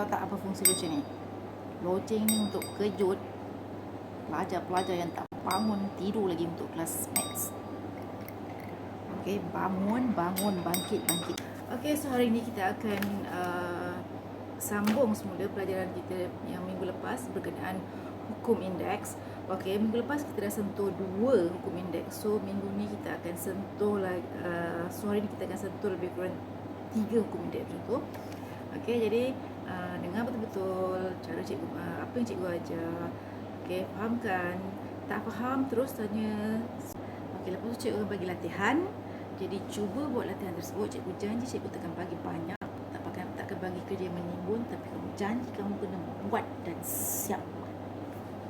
tahu tak apa fungsi loceng ni? Loceng ni untuk kejut pelajar-pelajar yang tak bangun tidur lagi untuk kelas maths. Okey, bangun, bangkit. Okey, so hari ni kita akan sambung semula pelajaran kita yang minggu lepas berkenaan hukum indeks. Okey, minggu lepas kita dah sentuh 2 hukum indeks. So minggu ni kita akan sentuh hari ni kita akan sentuh lebih kurang 3 hukum indeks macam tu. Okey, jadi dengar betul-betul cara cikgu, apa yang cikgu ajar. Okey, fahamkan. Tak faham terus tanya. Okey, lepas tu cikgu akan bagi latihan. Jadi cuba buat latihan tersebut. Cikgu janji cikgu takkan bagi banyak, takkan bagi kerja yang menimbun, tapi kamu janji kamu kena buat dan siap.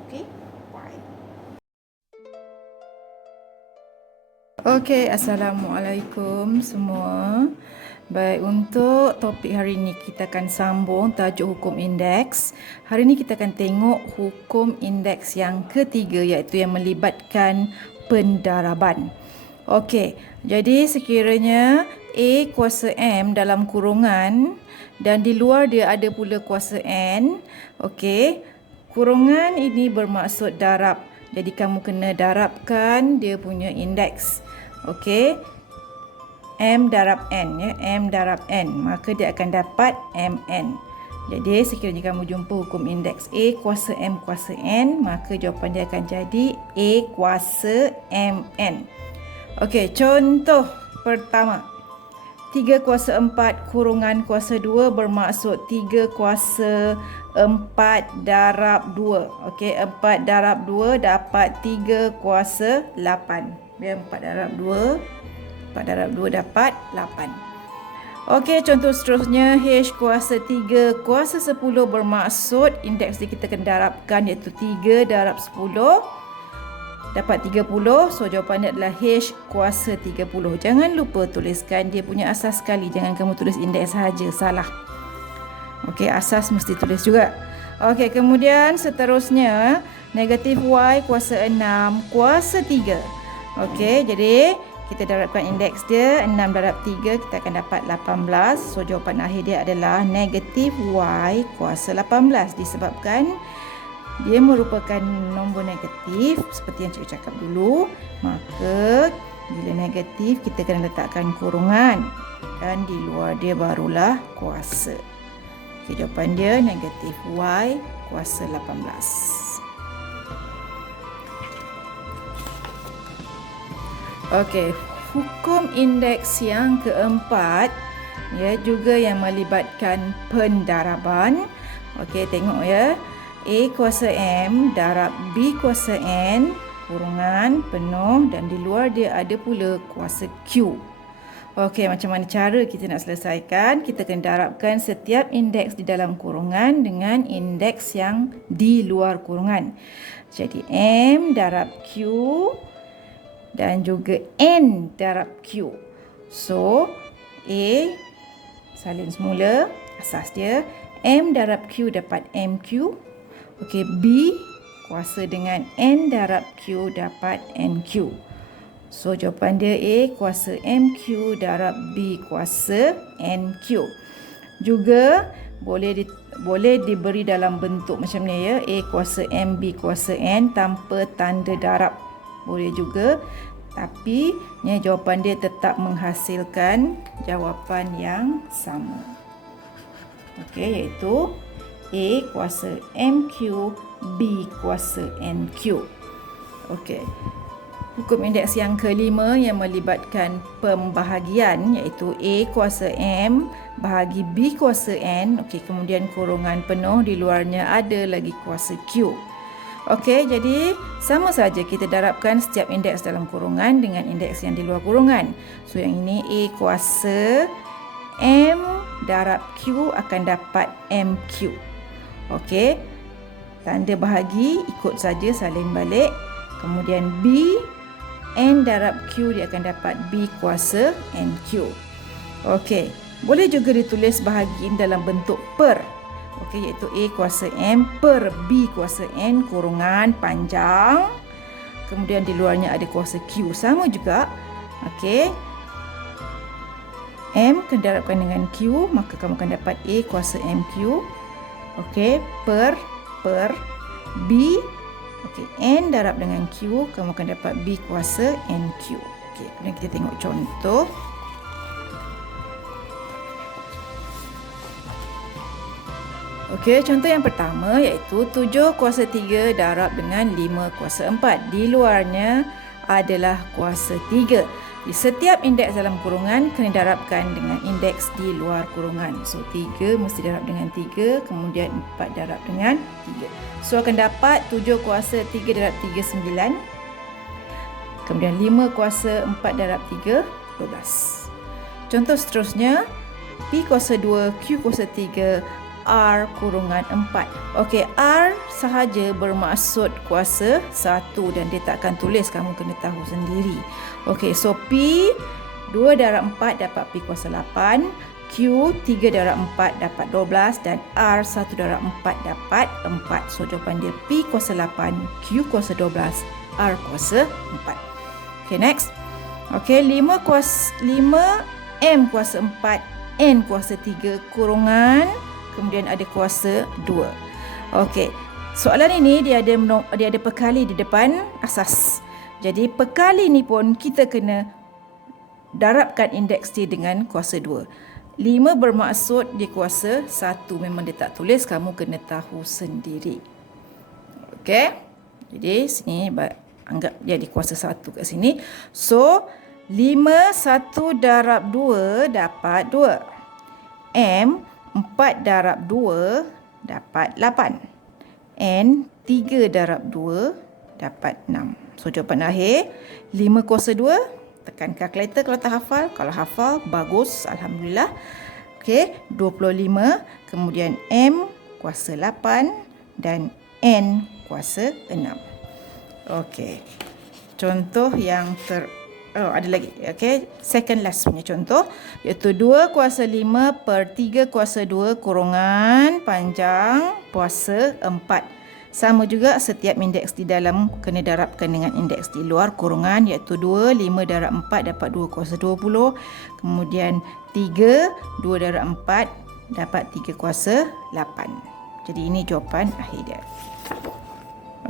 Okey? Bye. Okey, Assalamualaikum semua. Baik, untuk topik hari ini kita akan sambung tajuk hukum indeks. Hari ini kita akan tengok hukum indeks yang ketiga, iaitu yang melibatkan pendaraban. Okey, jadi sekiranya A kuasa M dalam kurungan dan di luar dia ada pula kuasa N. Okey, kurungan ini bermaksud darab. Jadi kamu kena darabkan dia punya indeks. Okey, M darab N, ya, M darab N, maka dia akan dapat Mn. Jadi sekiranya kamu jumpa hukum indeks A kuasa M kuasa N, maka jawapan dia akan jadi A kuasa Mn. Okey, contoh pertama. 3 kuasa 4 kurungan kuasa 2 bermaksud 3 kuasa 4 darab 2. Okey, 4 darab 2 dapat 3 kuasa 8. Biar 4 darab 2. 4 darab 2 dapat 8. Okey, contoh seterusnya. H kuasa 3 kuasa 10 bermaksud indeks dia kita akan darabkan, iaitu 3 darab 10 dapat 30. So jawapannya adalah H kuasa 30. Jangan lupa tuliskan dia punya asas sekali. Jangan kamu tulis indeks sahaja, salah. Okey, asas mesti tulis juga. Okey, kemudian seterusnya negatif Y kuasa 6 kuasa 3. Okey, jadi kita darabkan indeks dia 6 darab 3, kita akan dapat 18. So jawapan akhir dia adalah negatif Y kuasa 18, disebabkan dia merupakan nombor negatif seperti yang cikgu cakap dulu. Maka bila negatif kita kena letakkan kurungan dan di luar dia barulah kuasa. Okay, jawapan dia negatif Y kuasa 18. Okey, hukum indeks yang keempat, ya, juga yang melibatkan pendaraban. Okey, tengok ya. A kuasa M darab B kuasa N kurungan penuh dan di luar dia ada pula kuasa Q. Okey, macam mana cara kita nak selesaikan? Kita akan darabkan setiap indeks di dalam kurungan dengan indeks yang di luar kurungan. Jadi M darab Q dan juga N darab Q. So A salin semula asas dia. M darab Q dapat MQ. Okey, B kuasa dengan N darab Q dapat NQ. So jawapan dia A kuasa MQ darab B kuasa NQ. Juga boleh diberi dalam bentuk macam ni, ya. A kuasa M, B kuasa N tanpa tanda darab. Boleh juga, tapi jawapan dia tetap menghasilkan jawapan yang sama. Okey, iaitu A kuasa MQ, B kuasa NQ. Okey. Hukum indeks yang kelima yang melibatkan pembahagian, iaitu A kuasa M bahagi B kuasa N. Okey, kemudian kurungan penuh, di luarnya ada lagi kuasa Q. Okey, jadi sama saja kita darabkan setiap indeks dalam kurungan dengan indeks yang di luar kurungan. So yang ini A kuasa M darab Q akan dapat MQ. Okey, tanda bahagi ikut saja salin balik. Kemudian B N darab Q dia akan dapat B kuasa NQ. Okey, boleh juga ditulis bahagian dalam bentuk per. Okey, iaitu A kuasa M per B kuasa N kurungan panjang. Kemudian di luarnya ada kuasa Q. Sama juga. Okey. M kena darabkan dengan Q, maka kamu akan dapat A kuasa MQ. Okey, per B. Okey, N darab dengan Q, kamu akan dapat B kuasa NQ. Okey, kemudian kita tengok contoh. Okey, contoh yang pertama iaitu 7 kuasa 3 darab dengan 5 kuasa 4. Di luarnya adalah kuasa 3. Di setiap indeks dalam kurungan kena darabkan dengan indeks di luar kurungan. So, 3 mesti darab dengan 3, kemudian 4 darab dengan 3. So, akan dapat 7 kuasa 3 darab 3, 9. Kemudian 5 kuasa 4 darab 3, 12. Contoh seterusnya, P kuasa 2, Q kuasa 3, R kurungan 4. Okey, R sahaja bermaksud kuasa 1 dan dia tak akan tulis, kamu kena tahu sendiri. Okey, so P 2 darab 4 dapat P kuasa 8, Q 3 darab 4 dapat 12 dan R 1 darab 4 dapat 4. So jawapan dia P kuasa 8, Q kuasa 12, R kuasa 4. Okey, next. Okey, 5 M kuasa 4, N kuasa 3 kurungan, kemudian ada kuasa 2. Okey, soalan ini dia ada perkali di depan asas. Jadi perkali ni pun kita kena darabkan indeks dia dengan kuasa 2. 5 bermaksud dia kuasa 1. Memang dia tak tulis, kamu kena tahu sendiri. Okey, jadi sini anggap dia ada kuasa 1 kat sini. So 5 1 darab 2 dapat 2. M 4 darab 2 dapat 8. N 3 darab 2 dapat 6. So jawapan akhir 5 kuasa 2. Tekan kalkulator kalau tak hafal. Kalau hafal, bagus, alhamdulillah. Okey, 25. Kemudian M kuasa 8 dan N kuasa 6. Okey, contoh yang ada lagi. Okey, second last punya contoh iaitu 2 kuasa 5 per 3 kuasa 2 kurungan panjang kuasa 4. Sama juga setiap indeks di dalam kena darabkan dengan indeks di luar kurungan iaitu 2, 5 darab 4 dapat 2 kuasa 20. Kemudian 3, 2 darab 4 dapat 3 kuasa 8. Jadi ini jawapan akhir dia.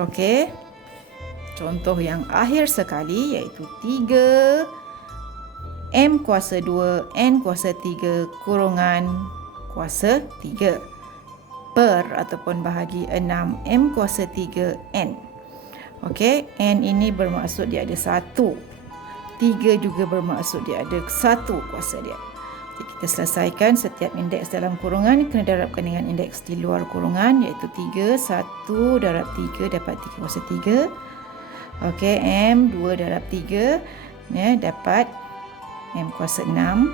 Okey. Contoh yang akhir sekali iaitu 3 M kuasa 2 N kuasa 3 kurungan kuasa 3 per ataupun bahagi 6 M kuasa 3 N. Okey, N ini bermaksud dia ada 1. 3 juga bermaksud dia ada 1 kuasa dia. Jadi kita selesaikan setiap indeks dalam kurungan kena darabkan dengan indeks di luar kurungan iaitu 3, 1 darab 3 dapat 3 kuasa 3. Okey, M 2 darab 3 dapat M kuasa 6.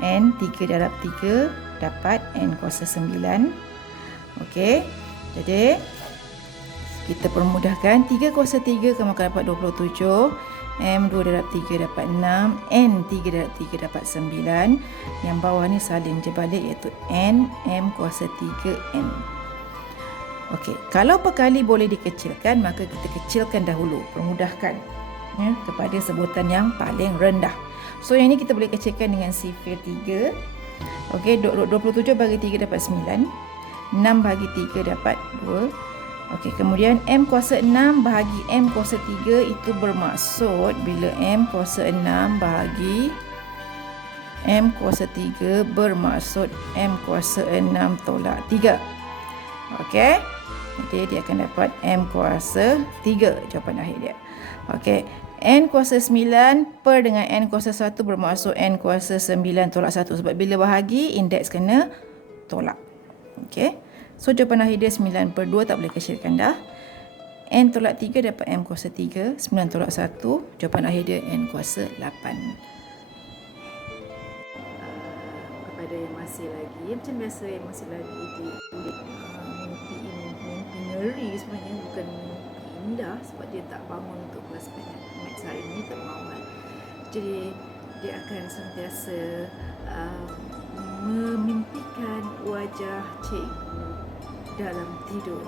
N 3 darab 3 dapat N kuasa 9. Okey, jadi kita permudahkan 3 kuasa 3 kamu akan dapat 27. M 2 darab 3 dapat 6. N 3 darab 3 dapat 9. Yang bawah ni salin je balik iaitu N M kuasa 3 N. Okey, kalau perkali boleh dikecilkan, maka kita kecilkan dahulu, permudahkan kepada sebutan yang paling rendah. So yang ini kita boleh kecilkan dengan sifir 3. Okey, 27 bagi 3 dapat 9. 6 bagi 3 dapat 2. Okey, kemudian M kuasa 6 bahagi M kuasa 3 itu bermaksud bila M kuasa 6 bahagi M kuasa 3 bermaksud M kuasa 6 tolak 3. Okey, jadi dia akan dapat M kuasa 3 jawapan akhir dia. Okey, N kuasa 9 per dengan N kuasa 1 bermaksud N kuasa 9 tolak 1. Sebab bila bahagi, indeks kena tolak. Okey, so jawapan akhir dia 9 per 2, tak boleh kecilkan dah. N tolak 3 dapat M kuasa 3. 9 tolak 1, jawapan akhir dia N kuasa 8. Kepada yang masih lagi, macam biasa yang masih lagi di mimpi ngeri sebenarnya, bukan mimpi indah sebab dia tak bangun untuk kelas maths hari ini, tak bangun. Jadi dia akan sentiasa memimpikan wajah cikgu dalam tidur.